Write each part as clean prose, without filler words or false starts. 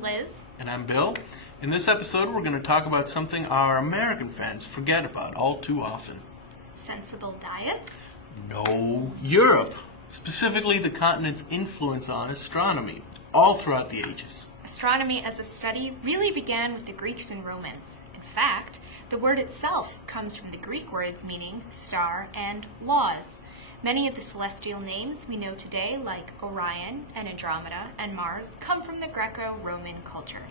I'm Liz. And I'm Bill. In this episode, we're going to talk about something our American fans forget about all too often. Sensible diets? No, Europe. Specifically, the continent's influence on astronomy, all throughout the ages. Astronomy as a study really began with the Greeks and Romans. In fact, the word itself comes from the Greek words meaning star and laws. Many of the celestial names we know today, like Orion and Andromeda and Mars, come from the Greco-Roman culture.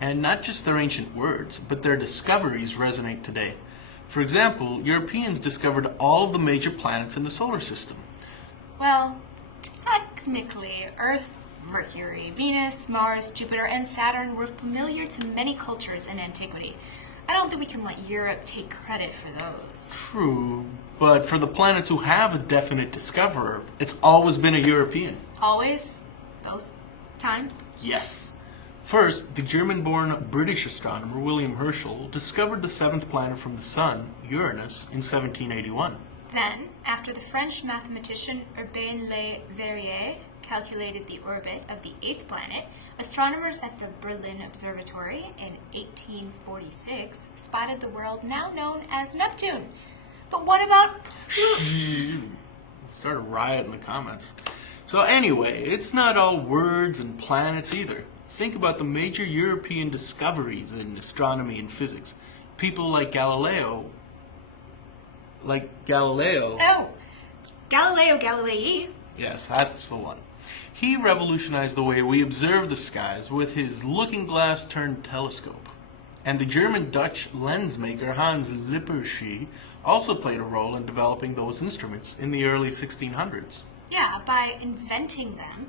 And not just their ancient words, but their discoveries resonate today. For example, Europeans discovered all of the major planets in the solar system. Well, technically, Earth, Mercury, Venus, Mars, Jupiter, and Saturn were familiar to many cultures in antiquity. I don't think we can let Europe take credit for those. True, but for the planets who have a definite discoverer, it's always been a European. Always? Both times? Yes. First, the German-born British astronomer William Herschel discovered the seventh planet from the Sun, Uranus, in 1781. Then, after the French mathematician Urbain Le Verrier calculated the orbit of the eighth planet, astronomers at the Berlin Observatory in 1846 spotted the world now known as Neptune. But what about Pluto? Start a riot in the comments. So anyway, it's not all words and planets either. Think about the major European discoveries in astronomy and physics. People like Galileo. Oh, Galileo Galilei. Yes, that's the one. He revolutionized the way we observe the skies with his looking-glass-turned telescope. And the German-Dutch lens maker Hans Lippershey also played a role in developing those instruments in the early 1600s. Yeah, by inventing them.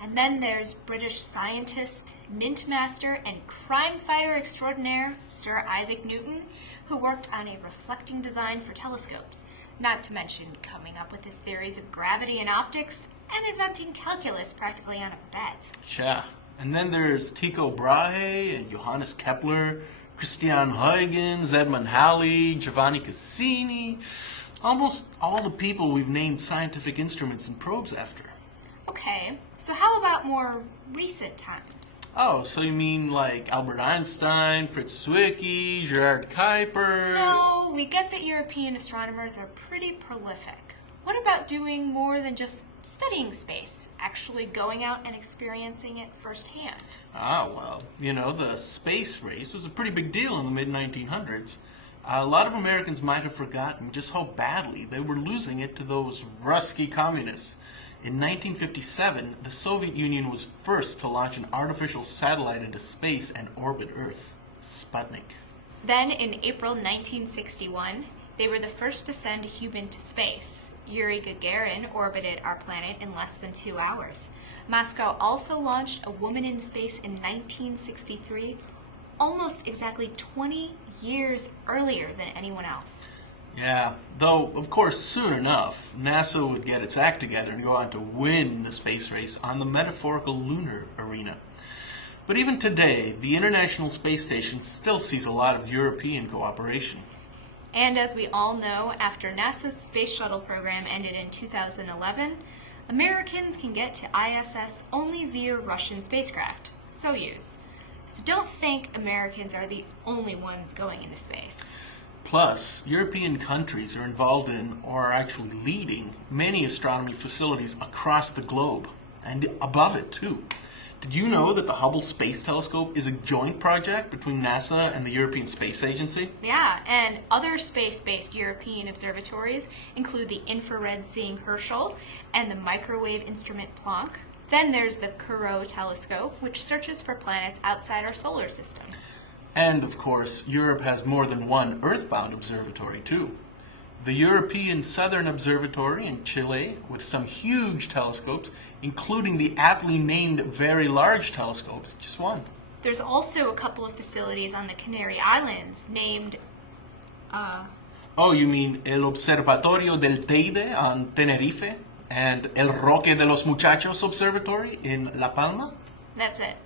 And then there's British scientist, mint master, and crime fighter extraordinaire Sir Isaac Newton, who worked on a reflecting design for telescopes, not to mention coming up with his theories of gravity and optics, and inventing calculus practically on a bet. Yeah. And then there's Tycho Brahe and Johannes Kepler, Christian Huygens, Edmund Halley, Giovanni Cassini, almost all the people we've named scientific instruments and probes after. Okay, so how about more recent times? Oh, so you mean like Albert Einstein, Fritz Zwicky, Gerard Kuiper? No, we get that European astronomers are pretty prolific. What about doing more than just studying space, actually going out and experiencing it firsthand? Well, the space race was a pretty big deal in the mid-1900s. A lot of Americans might have forgotten just how badly they were losing it to those Ruski communists. In 1957, the Soviet Union was first to launch an artificial satellite into space and orbit Earth, Sputnik. Then, in April 1961, they were the first to send a human to space. Yuri Gagarin orbited our planet in less than 2 hours. Moscow also launched a woman in space in 1963, almost exactly 20 years earlier than anyone else. Yeah, though, of course, soon enough, NASA would get its act together and go on to win the space race on the metaphorical lunar arena. But even today, the International Space Station still sees a lot of European cooperation. And as we all know, after NASA's space shuttle program ended in 2011, Americans can get to ISS only via Russian spacecraft, Soyuz. So don't think Americans are the only ones going into space. Plus, European countries are involved in, or are actually leading, many astronomy facilities across the globe, and above it too. Did you know that the Hubble Space Telescope is a joint project between NASA and the European Space Agency? Yeah, and other space-based European observatories include the infrared seeing Herschel and the microwave instrument Planck. Then there's the Corot telescope, which searches for planets outside our solar system. And, of course, Europe has more than one Earthbound observatory, too. The European Southern Observatory in Chile, with some huge telescopes, including the aptly named Very Large Telescopes, just one. There's also a couple of facilities on the Canary Islands named, Oh, you mean El Observatorio del Teide on Tenerife, and El Roque de los Muchachos Observatory in La Palma? That's it.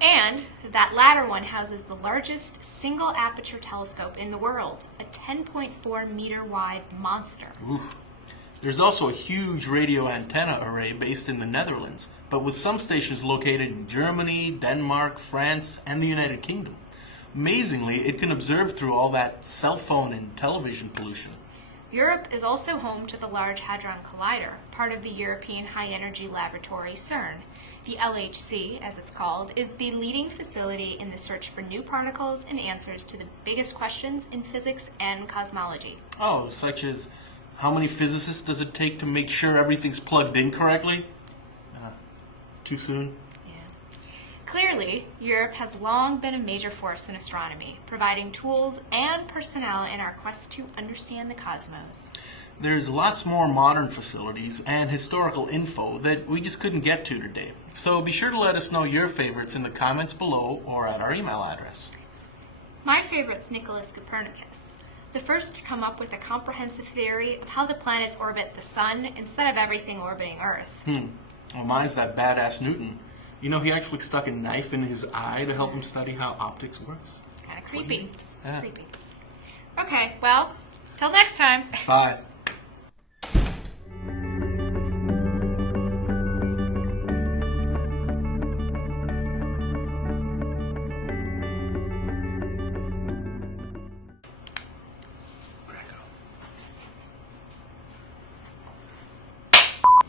And that latter one houses the largest single aperture telescope in the world, a 10.4 meter wide monster. Oof. There's also a huge radio antenna array based in the Netherlands, but with some stations located in Germany, Denmark, France, and the United Kingdom. Amazingly, it can observe through all that cell phone and television pollution. Europe is also home to the Large Hadron Collider, part of the European High Energy Laboratory, CERN. The LHC, as it's called, is the leading facility in the search for new particles and answers to the biggest questions in physics and cosmology. Oh, such as how many physicists does it take to make sure everything's plugged in correctly? Too soon? Clearly, Europe has long been a major force in astronomy, providing tools and personnel in our quest to understand the cosmos. There's lots more modern facilities and historical info that we just couldn't get to today. So be sure to let us know your favorites in the comments below or at our email address. My favorite's Nicholas Copernicus, the first to come up with a comprehensive theory of how the planets orbit the sun instead of everything orbiting Earth. Well, mine's that badass Newton. You know, he actually stuck a knife in his eye to help him study how optics works. Kind of creepy. Yeah. Creepy. Okay, well, till next time. Bye.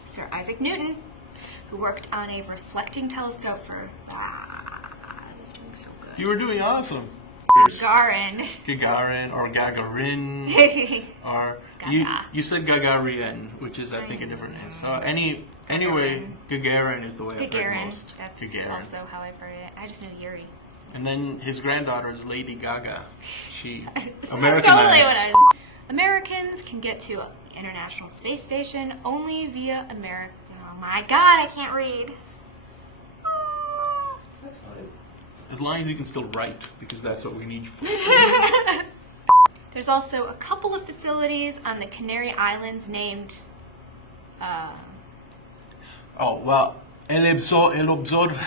Sir Isaac Newton, who worked on a reflecting telescope for... I was doing so good. You were doing awesome. Gagarin. Gagarin or Gagarin or you said Gagarin, which is I think a different name. So anyway, Gagarin is the way I've heard most. That's Gagarin. also how I've heard it. I just know Yuri. And then his granddaughter is Lady Gaga. She Americanized. Totally what I was. Americans can get to the International Space Station only via American. Oh my God, I can't read. That's fine. As long as you can still write, because that's what we need you for. There's also a couple of facilities on the Canary Islands named... Oh, well, el observatorio...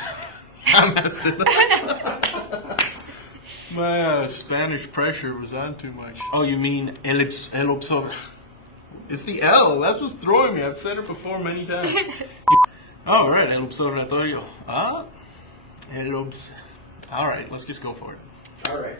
I messed it up. My Spanish pressure was on too much. Oh, you mean el observatorio... It's the L. That's what's throwing me. I've said it before many times. Oh, right, el observatorio. All right, let's just go for it. All right.